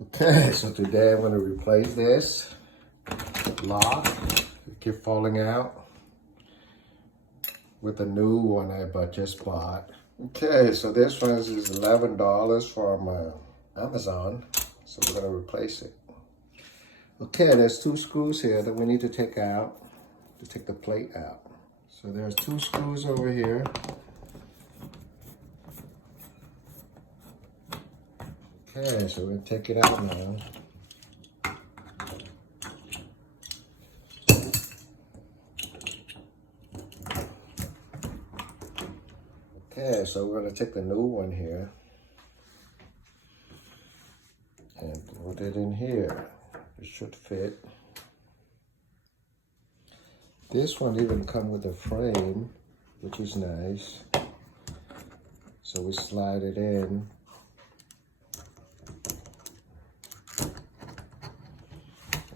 Okay, so today I'm going to replace this lock. It kept falling out with a new one I just bought. Okay, so this one is $11 from Amazon. So we're going to replace it. Okay, there's 2 screws here that we need to take out to take the plate out. So there's 2 screws over here. Okay, so we're going to take it out now. Okay, so we're going to take the new one here and put it in here. It should fit. This one even comes with a frame, which is nice. So we slide it in.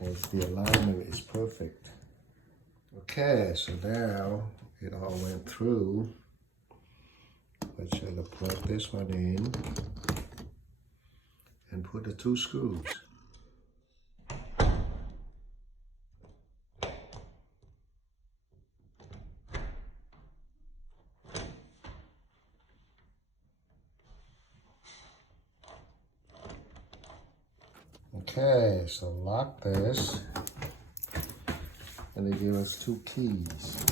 And the alignment is perfect. Okay, so now it all went through. Let's try to plug this one in and put the 2 screws. Okay, so lock this, and they give us 2 keys.